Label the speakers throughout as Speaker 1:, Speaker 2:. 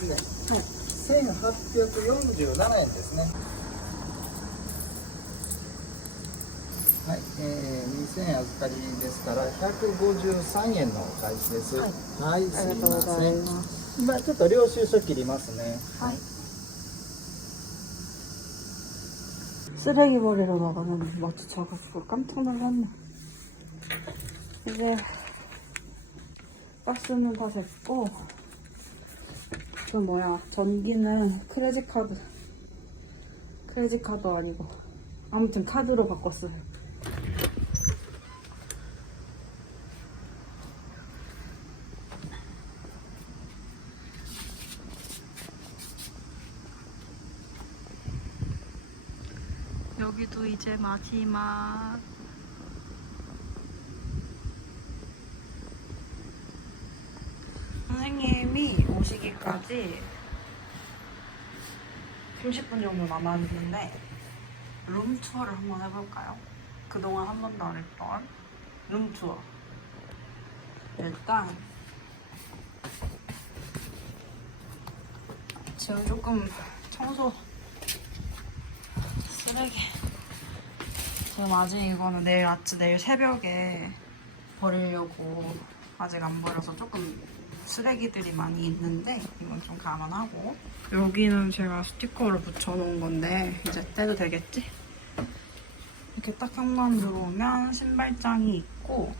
Speaker 1: えっ、とですね、
Speaker 2: はい
Speaker 1: 1847円ですね。はい、えー、2000円預かりですから、153円のお返しです。
Speaker 2: はい
Speaker 1: はい、す
Speaker 2: あり
Speaker 1: みま
Speaker 2: がとうござい
Speaker 1: せん。
Speaker 2: ます。
Speaker 1: まあ、ちょっと領収書切りますね。
Speaker 2: はい. 쓰레기 버리러 나가는 마주쳐가지고 깜짝 놀랐네. 이제 가스는 다 됐고 그 뭐야 전기는 크레딧 카드 크레딧 카드 아니고 아무튼 카드로 바꿨어요. 여기도 이제 마지막 선생님이 오시기까지 30분 정도 남았는데 룸투어를 한번 해볼까요? 그동안 한 번도 안 했던 룸투어 일단 지금 조금 청소 쓰레기 지금 아직 이거는 내일 아침 내일 새벽에 버리려고 아직 안 버려서 조금 쓰레기들이 많이 있는데 이건 좀 감안하고. 여기는 제가 스티커를 붙여놓은 건데 이제 떼도 되겠지? 이렇게 딱 현관 들어오면 신발장이 있고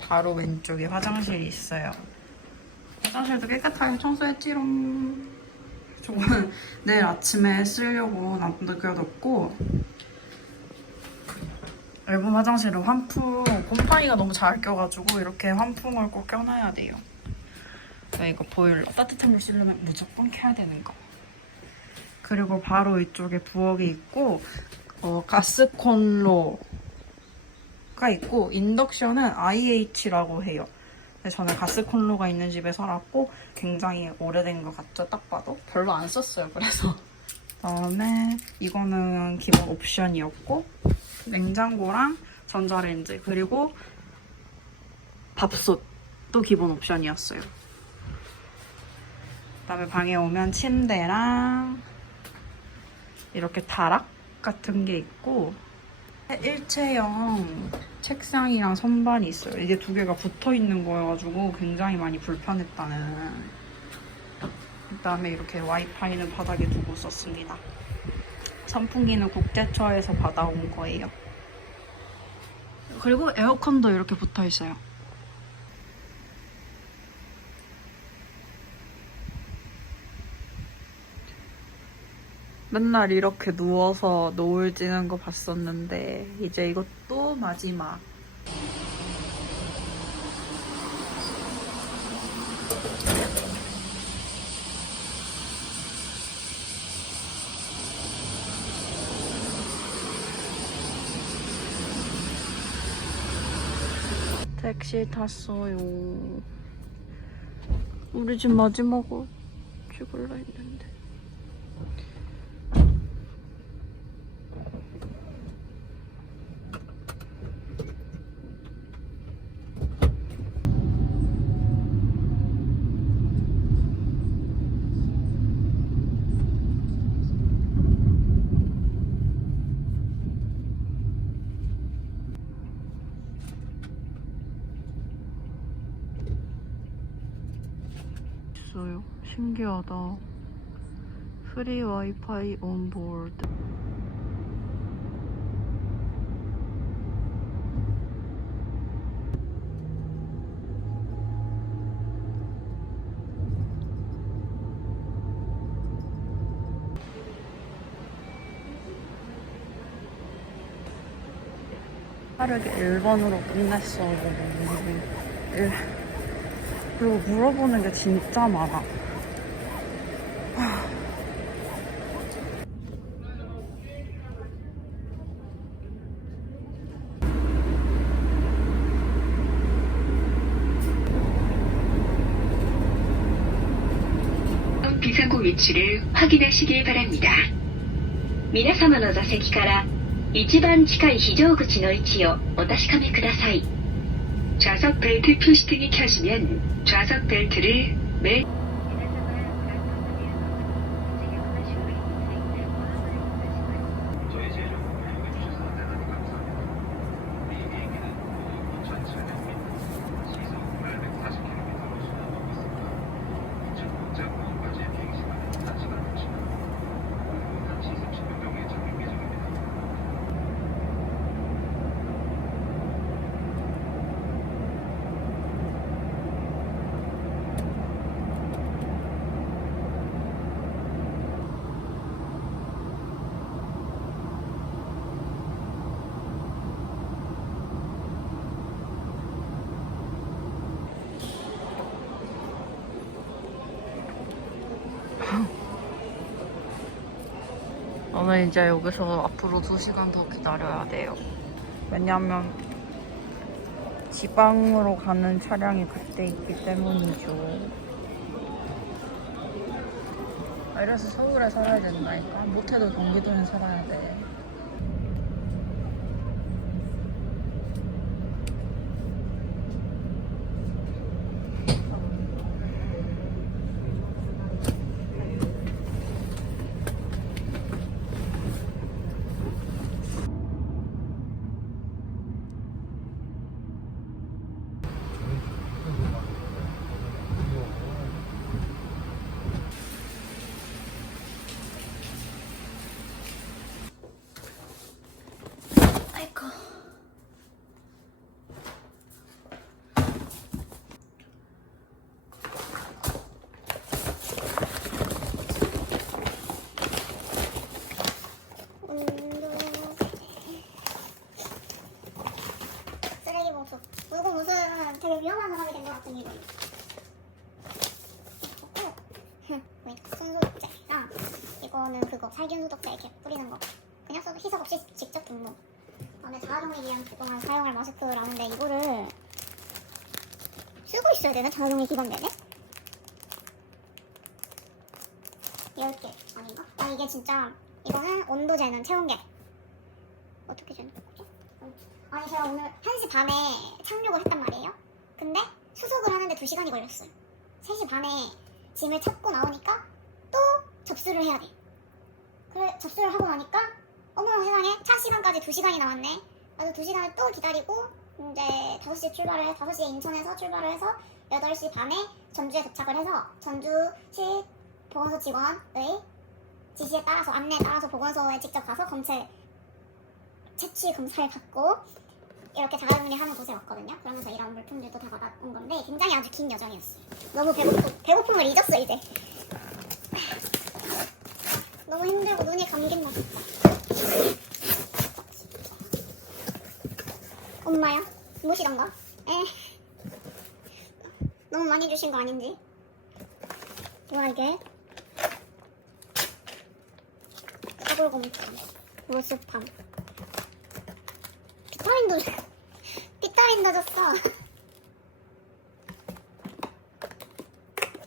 Speaker 2: 바로 왼쪽에 화장실이 있어요. 화장실도 깨끗하게 청소했지롱. 저거는 내일 아침에 쓰려고 남겨뒀고 앨범 화장실은 환풍 곰팡이가 너무 잘 껴가지고 이렇게 환풍을 꼭 껴놔야 돼요 네, 이거 보일러 따뜻한 물 쓰려면 무조건 켜야 되는 거 그리고 바로 이쪽에 부엌이 있고 어, 가스콘로가 있고 인덕션은 IH라고 해요 근데 저는 가스콘로가 있는 집에 살았고 굉장히 오래된 것 같죠? 딱 봐도 별로 안 썼어요. 그래서 그다음에 이거는 기본 옵션이었고 냉장고랑 전자레인지 그리고 밥솥도 기본 옵션이었어요. 그다음에 방에 오면 침대랑 이렇게 다락 같은 게 있고 일체형 책상이랑 선반이 있어요. 이게 두 개가 붙어 있는 거여가지고 굉장히 많이 불편했다는. 그다음에 이렇게 와이파이는 바닥에 두고 썼습니다. 선풍기는 국제처에서 받아온 거예요. 그리고 에어컨도 이렇게 붙어 있어요. 맨날 이렇게 누워서 노을 지는 거 봤었는데 이제 이것도 마지막 택시 탔어요. 우리 집 마지막으로 찍을라 했는데 있어요. 신기하다. 프리 와이파이 온보드. 빠르게 1번으로 끝냈어. 일- 그리고 물어보는 게 진짜 많아.
Speaker 3: 위치를 확인하시길 바랍니다. 皆様の座席から一番近い非常口の位置をお確かめください。 좌석 벨트 표시등이 켜지면 좌석 벨트를 매
Speaker 2: 저는 이제 여기서 앞으로 2시간 더 기다려야 돼요. 왜냐면 지방으로 가는 차량이 그때 있기 때문이죠. 아, 이래서 서울에 살아야 된다니까. 못해도 경기도에 살아야 돼. 아이고.
Speaker 4: 쓰레기 봉투. 이거 무슨 되게 위험한 사람이 된 것 같은 기분. 왜 손소독제랑 이거는 그거 살균 소독제 이렇게 뿌리는 거. 그냥 써도 희석 없이 직접 등록. 그다음에 자가정리 기간 동안 사용할 마스크라는데 이거를 쓰고 있어야 되나 기간 내내? 10개 아닌가? 아 이게 진짜 이거는 온도 재는 체온계 어떻게 재는 거지? 아니 제가 오늘 1시 반에 착륙을 했단 말이에요 근데 수속을 하는데 2시간이 걸렸어요 3시 반에 짐을 찾고 나오니까 또 접수를 해야 돼 그래 접수를 하고 나니까 어머 세상에 차 시간까지 2시간이 남았네 그래서 2시간을 또 기다리고 이제 5시에 출발을 해 5시에 인천에서 출발을 해서 8시 반에 전주에 도착을 해서 전주시 보건소 직원의 지시에 따라서 안내에 따라서 보건소에 직접 가서 검체 채취 검사를 받고 이렇게 자가정리 하는 곳에 왔거든요. 그러면서 이런 물품들도 다 받아온 건데 굉장히 아주 긴 여정이었어요. 너무 배고프, 배고픔을 잊었어 이제. 너무 힘들고 눈이 감긴다 진짜. 엄마야 무엇이던가? 에 너무 많이 주신 거 아닌지. 뭐야 이게? 까불곰탕, 로스팜. 비타민도 줘- 비타민도 줬어.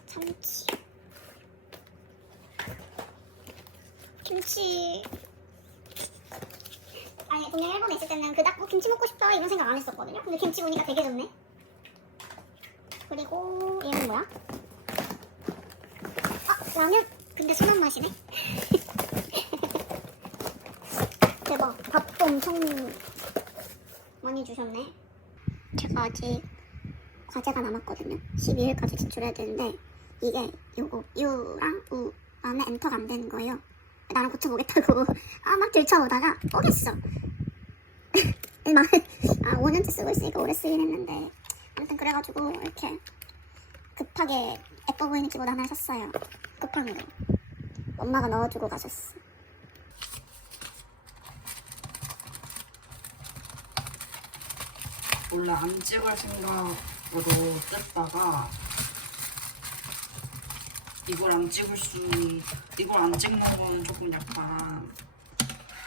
Speaker 4: 참치. 김치. 분명 일본에 있을 때는 그닥 뭐 김치 먹고 싶다 이런 생각 안 했었거든요. 근데 김치 보니까 되게 좋네. 그리고 얘는 뭐야? 아 라면. 근데 순한 맛이네. 대박. 밥도 엄청 많이 주셨네. 제가 아직 과제가 남았거든요. 12일까지 제출해야 되는데 이게 요거 U랑 U 안에 엔터가 안 되는 거예요. 나랑 고쳐보겠다고 아 막 들쳐오다가 오겠어. 막, 아 5년째 쓰고 있으니까 오래 쓰긴 했는데 아무튼 그래가지고 이렇게 급하게 예뻐 보이는 집옷 하나 샀어요. 쿠팡으로. 엄마가 넣어주고 가셨어.
Speaker 2: 원래 안 찍을 생각으로 뜯다가 이걸 안 찍을 수 이걸 안 찍는 건 조금 약간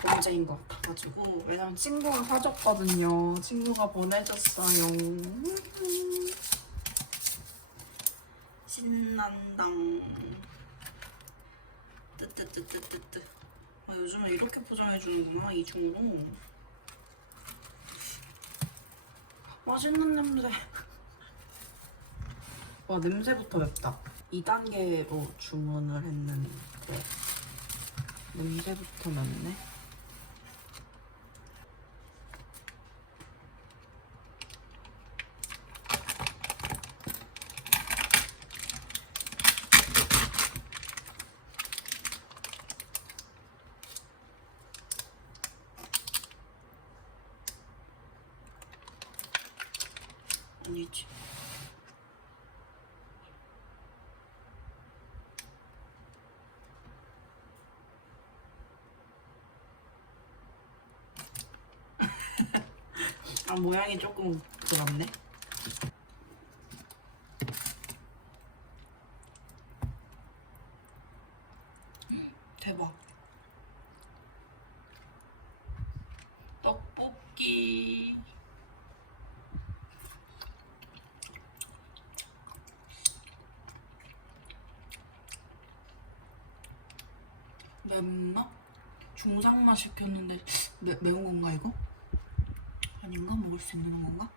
Speaker 2: 범죄인 것 같아가지고 왜냐면 친구가 사줬거든요 친구가 보내줬어요 신난당 뜨뜨뜨뜨뜨뜨 아, 요즘에 이렇게 포장해주는구나 이 중으로 맛있는 냄새. 와 냄새부터 맵다. 2단계로 주문을 했는데 냄새부터 맵네. 아 모양이 조금 그렇네. 대박. 떡볶이. 맵맛? 중상맛 시켰는데 매, 매운 건가 이거? 아닌가? 먹을 수 있는 건가?